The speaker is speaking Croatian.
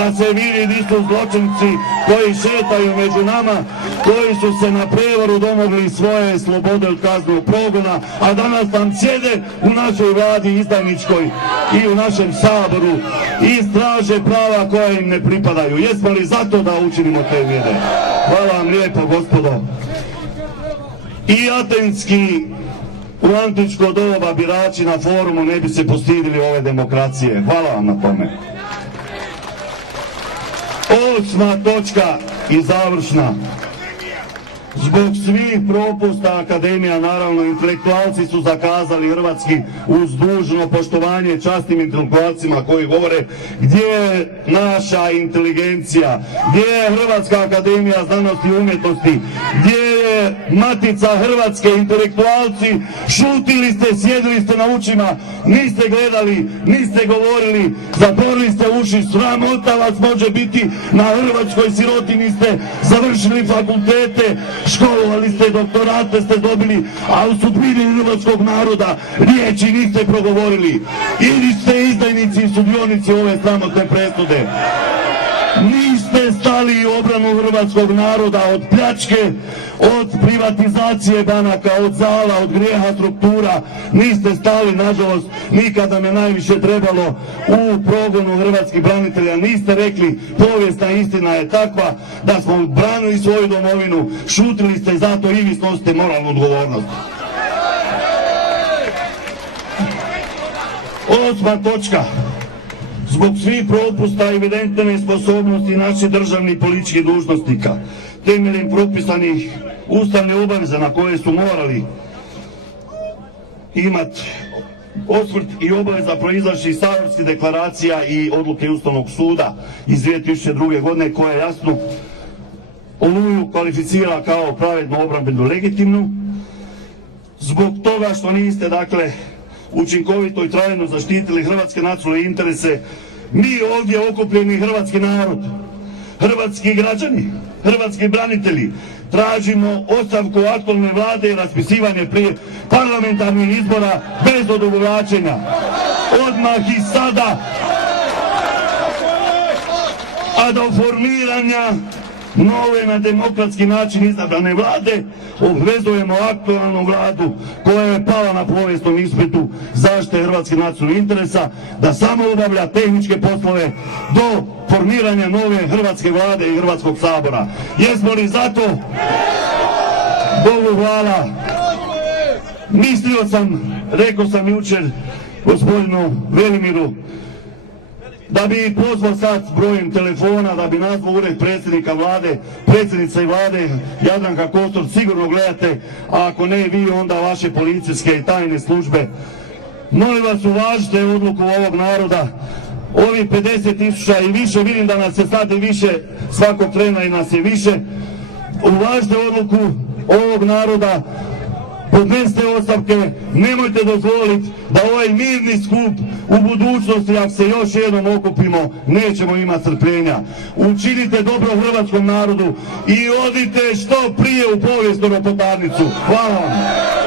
da se vidi di su zločinci koji šetaju među nama, koji su se na prevaru domogli svoje slobode od kaznenog progona, a danas nam sjede u našoj vladi izdajničkoj i u našem Saboru i traže prava koja im ne pripadaju. Jesmo li zato da učinimo te mjere? Hvala vam lijepo, gospodo. I atenski u antičko doba birači na forumu ne bi se postidili ove demokracije. Hvala vam na tome. 8. točka i završna. Zbog svih propusta akademija, naravno intelektualci su zakazali hrvatski uz dužno poštovanje časnim intelektualcima koji govore gdje je naša inteligencija, gdje je Hrvatska akademija znanosti i umjetnosti, gdje je Matica Hrvatske, intelektualci, šutili ste, sjedili ste na ušima, niste gledali, niste govorili, zatvorili ste uši, sramota vas može biti, na hrvatskoj sirotini ste završili fakultete, školovali ste, doktorate ste dobili, a u sudbini hrvatskog naroda riječi niste progovorili. Ili ste izdajnici i sudionici ove sramotne presude. Niste stali u obranu hrvatskog naroda od pljačke, od privatizacije banaka, od zala, od grijeha struktura. Niste stali, nažalost, nikada me najviše trebalo u progonu hrvatskih branitelja. Niste rekli, povijesna istina je takva da smo branili svoju domovinu, šutili ste i zato i vi snosite moralnu odgovornost. 8. točka. Zbog svih propusta i evidentne nesposobnosti naših državnih političkih dužnosnika, temeljem propisanih ustavne obaveze na koje su morali imati osvrt i obaveza proizašli iz saborskih deklaracija i odluke Ustavnog suda iz 2002. godine koja jasno Oluju kvalificira kao pravednu, obrambenu, legitimnu, zbog toga što niste, dakle, učinkovito i trajno zaštitili hrvatske nacionalne interese, mi ovdje okupljeni hrvatski narod, hrvatski građani, hrvatski branitelji, tražimo ostavku aktualne vlade i raspisivanje prije parlamentarnih izbora bez odugovlačenja. Odmah i sada, a do formiranja nove na demokratski način izabrane vlade obvezujemo aktualnu vladu koja je pala na povijesnom ispitu zaštite hrvatskih nacionalnih interesa da samo obavlja tehničke poslove do formiranja nove hrvatske vlade i Hrvatskog sabora. Jesmo li zato? Bogu hvala. Mislio sam, rekao sam jučer gospodinu Velimiru, da bi pozvao sad s brojem telefona, da bi nazvao ured predsjednika vlade, predsjednice vlade Jadranka Kosor, sigurno gledate, a ako ne vi, onda vaše policijske i tajne službe. Molim vas, uvažite odluku ovog naroda, ovih 50.000 i više, vidim da nas je sad i više, svakog trena i nas je više, uvažite odluku ovog naroda, podnesite ostavke, nemojte dozvoliti da ovaj mirni skup u budućnosti, ako se još jednom okupimo, nećemo imati strpljenja. Učinite dobro hrvatskom narodu i odite što prije u povijesnu ropotarnicu. Hvala vam.